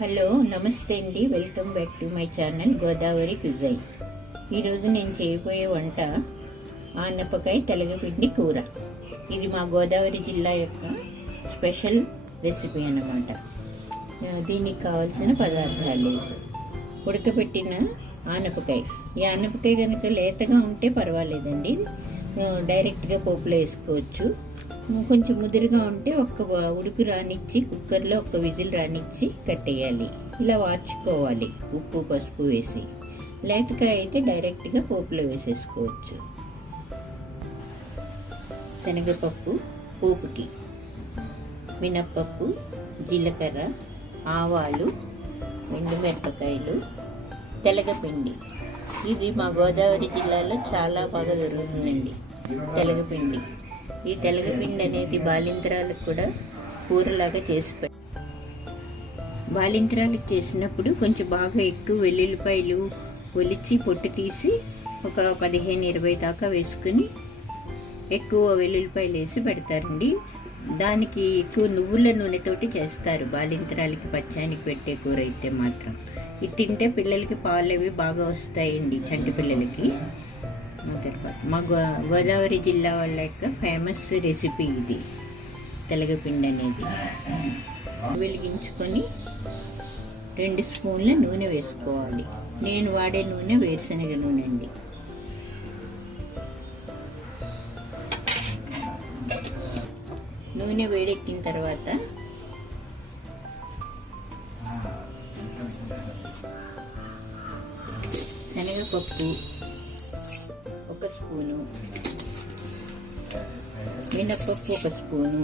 Hello నమస్తే అండి, welcome back to my channel Godavari క్విజైన్. ఈరోజు నేను చేయబోయే వంట ఆనపకాయ తెలగపిండి కూర. ఇది మా గోదావరి జిల్లా యొక్క స్పెషల్ రెసిపీ అన్నమాట. దీనికి కావాల్సిన పదార్థాలు: ఉడకబెట్టిన ఆనపకాయ. ఈ ఆనపకాయ కనుక లేతగా ఉంటే పర్వాలేదండి, డైరెక్ట్గా పోపులో వేసుకోవచ్చు. కొంచెం ముదురుగా ఉంటే ఒక్క ఉడుకు రానిచ్చి కుక్కర్లో ఒక్క విజిల్ రానిచ్చి కట్టేయాలి. ఇలా వార్చుకోవాలి ఉప్పు పసుపు వేసి. లేతకాయ అయితే డైరెక్ట్గా పోపులో వేసేసుకోవచ్చు. శనగపప్పు పోపుకి, మినప్పప్పు, జీలకర్ర, ఆవాలు, ఎండుమిరపకాయలు, తెలగపిండి. ఇది మా గోదావరి జిల్లాలో చాలా బాగా దొరుకుతుందండి తెలగపిండి. ఈ తెలగపిండి అనేది బాలింతరాలకు కూడా కూరలాగా చేసి బాలింతరాలకు చేసినప్పుడు కొంచెం బాగా ఎక్కువ వెల్లుల్లిపాయలు ఒలిచి పొట్టు తీసి ఒక 15-20 దాకా వేసుకుని ఎక్కువ వెల్లుల్లిపాయలు వేసి పెడతారండి. దానికి ఎక్కువ నువ్వుల నూనెతోటి చేస్తారు బాలింతరాలకి. పచ్చానికి పెట్టే కూర అయితే మాత్రం ఇది తింటే పిల్లలకి పాలు అవి బాగా వస్తాయండి, చంటి పిల్లలకి. మా గోదావరి జిల్లా వాళ్ళ యొక్క ఫేమస్ రెసిపీ ఇది తెలగపిండి అనేది. వెలిగించుకొని 2 స్పూన్ల నూనె వేసుకోవాలి. నేను వాడే నూనె వేరుశనగ నూనె అండి. నూనె వేడెక్కిన తర్వాత శనగపప్పు 1 స్పూను, మినప్పప్పు 1 స్పూను.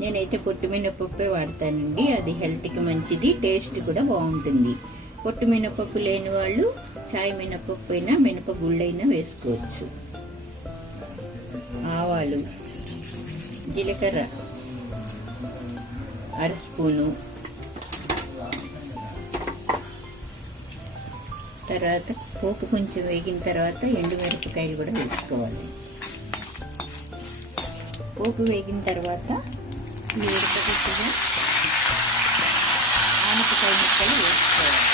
నేనైతే పొట్టు మినప్పప్పే వాడతానండి, అది హెల్త్కి మంచిది, టేస్ట్ కూడా బాగుంటుంది. పొట్టు మినప్పప్పు లేని వాళ్ళు చాయ్ మినప్పప్పు అయినా మినపగుళ్ళైనా వేసుకోవచ్చు. ఆవాలు, జీలకర్ర 1/2 స్పూను. తర్వాత పోపు కొంచెం వేగిన తర్వాత ఎండుమిరపకాయలు కూడా వేసుకోవాలి. పోపు వేగిన తర్వాత ఉడకబెట్టిన ఆనపకాయ ముక్కలు వేసుకోవాలి.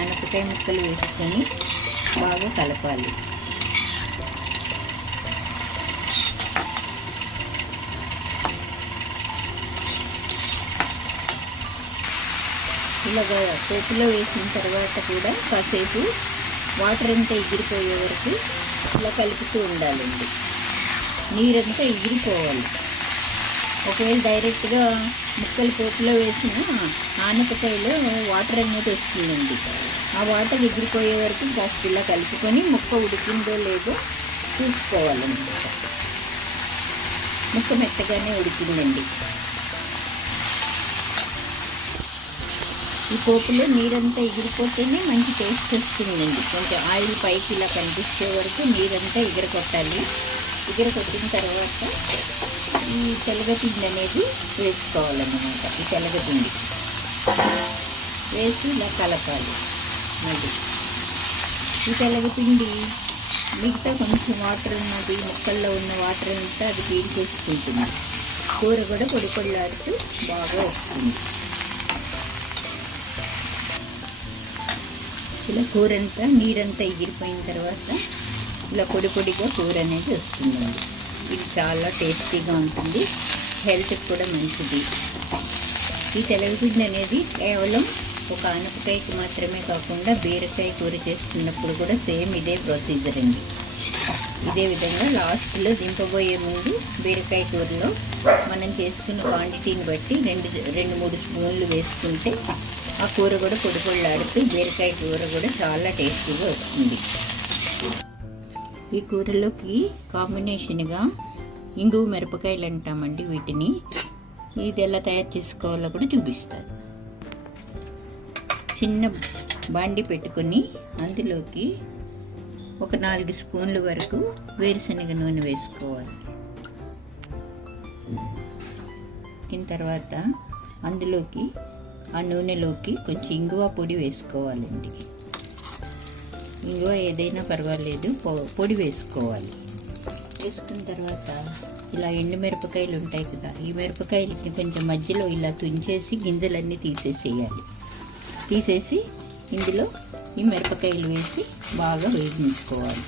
ఆనపకాయ ముక్కలు వేసుకొని బాగా కలపాలి. ఇలాగా పోపులో వేసిన తర్వాత కూడా కాసేపు వాటర్ అంతా ఎగిరిపోయే వరకు ఇలా కలుపుతూ ఉండాలండి. నీరంతా ఎగిరిపోవాలి. ఒకవేళ డైరెక్ట్గా ముక్కలు పోపులో వేసిన ఆనపకాయలో వాటర్ అనేది వస్తుందండి. ఆ వాటర్ ఎగిరిపోయే వరకు కాస్త ఇలా కలుపుకొని ముక్క ఉడికిందో లేదో చూసుకోవాలన్నమాట. ముక్క మెత్తగానే ఉడికిందండి. ఈ పోపులో నీరంతా ఎగిరిపోతేనే మంచి టేస్ట్ వస్తుందండి. కొంచెం ఆయిల్ పైకి ఇలా కనిపించే వరకు నీరంతా ఎగరకొట్టాలి. ఎగరకొట్టిన తర్వాత ఈ తెలగపిండి అనేది వేసుకోవాలన్నమాట. ఈ తెలగపిండి వేసి ఇలా కలపాలి. మళ్ళీ ఈ తెలగపిండి మిగతా కొంచెం వాటర్ ఉన్నది, ముక్కల్లో ఉన్న వాటర్ అంతా అది పీల్చేసుకుంటుంది. కూర కూడా పొడి పొడిలాడుతూ బాగా వస్తుంది. ఇలా కూర అంతా నీరంతా ఎగిరిపోయిన తర్వాత ఇలా పొడి పొడిగా కూర అనేది వస్తుందండి. ఇది చాలా టేస్టీగా ఉంటుంది, హెల్త్కి కూడా మంచిది. ఈ తెలగపిండి అనేది కేవలం ఒక ఆనపకాయకి మాత్రమే కాకుండా బీరకాయ కూర చేస్తున్నప్పుడు కూడా సేమ్ ఇదే ప్రొసీజర్ అండి. ఇదే విధంగా లాస్ట్లో దింపబోయే ముందు బీరకాయ కూరలో మనం చేసుకున్న క్వాంటిటీని బట్టి 2-3 స్పూన్లు వేసుకుంటే ఆ కూర కూడా పొడి పొడిలాడుతూ బీరకాయ కూర కూడా చాలా టేస్టీగా వస్తుంది. ఈ కూరలోకి కాంబినేషన్గా ఇంగువ మిరపకాయలు అంటామండి వీటిని. ఇది ఎలా తయారు చేసుకోవాలో కూడా చూపిస్తారు. చిన్న బాండి పెట్టుకొని అందులోకి ఒక 4 స్పూన్ల వరకు వేరుశనగ నూనె వేసుకోవాలి. తర్వాత అందులోకి ఆ నూనెలోకి కొంచెం ఇంగువ పొడి వేసుకోవాలండి. ఇంగువ ఏదైనా పర్వాలేదు, పొడి వేసుకోవాలి. వేసుకున్న తర్వాత ఇలా ఎండు మిరపకాయలు ఉంటాయి కదా, ఈ మిరపకాయలకి కొంచెం మధ్యలో ఇలా తుంచేసి గింజలన్నీ తీసేసేయాలి. తీసేసి ఇందులో ఈ మిరపకాయలు వేసి బాగా వేయించుకోవాలి.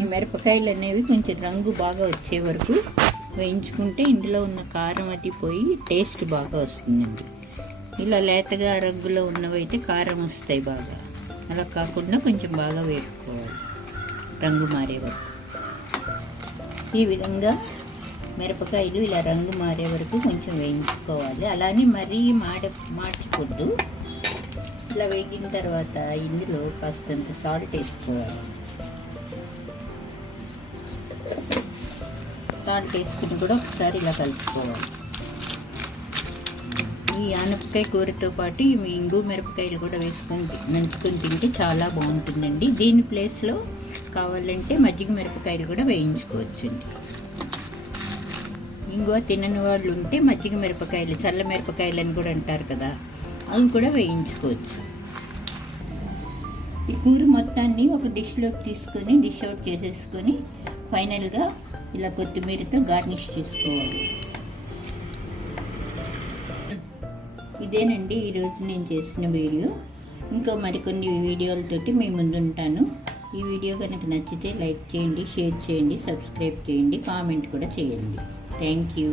ఈ మిరపకాయలు అనేవి కొంచెం రంగు బాగా వచ్చే వరకు వేయించుకుంటే ఇందులో ఉన్న కారం అది పోయి టేస్ట్ బాగా వస్తుందండి. ఇలా లేతగా రంగులో ఉన్నవైతే కారం వస్తాయి బాగా, అలా కాకుండా కొంచెం బాగా వేపుకోవాలి రంగు మారే వరకు. ఈ విధంగా మిరపకాయలు ఇలా రంగు మారే వరకు కొంచెం వేయించుకోవాలి. అలానే మరీ మార్చకూడదు. ఇలా వేగిన తర్వాత ఇందులో కాస్తంత సాల్ట్ వేసుకోవాలి. సాల్ట్ వేసుకుని కూడా ఒకసారి ఇలా కలుపుకోవాలి. ఈ ఆనపకాయ కూరతో పాటు ఈ ఇంగు మిరపకాయలు కూడా వేసుకొని నంచుకొని తింటే చాలా బాగుంటుందండి. దీని ప్లేస్లో కావాలంటే మజ్జిగ మిరపకాయలు కూడా వేయించుకోవచ్చండి. ఇంగువ తినని వాళ్ళు ఉంటే మజ్జిగ మిరపకాయలు, చల్ల మిరపకాయలు అని కూడా అంటారు కదా, అవి కూడా వేయించుకోవచ్చు. ఈ కూర మొత్తాన్ని ఒక డిష్లోకి తీసుకొని డిష్ అవుట్ చేసేసుకొని ఫైనల్గా ఇలా కొత్తిమీరతో గార్నిష్ చేసుకోవాలి. ఇదేనండి ఈరోజు నేను చేసిన వీడియో. ఇంకా మరికొన్ని వీడియోలతోటి మీ ముందు ఉంటాను. ఈ వీడియో కనుక నచ్చితే లైక్ చేయండి, షేర్ చేయండి, సబ్స్క్రైబ్ చేయండి, కామెంట్ కూడా చేయండి. Thank you.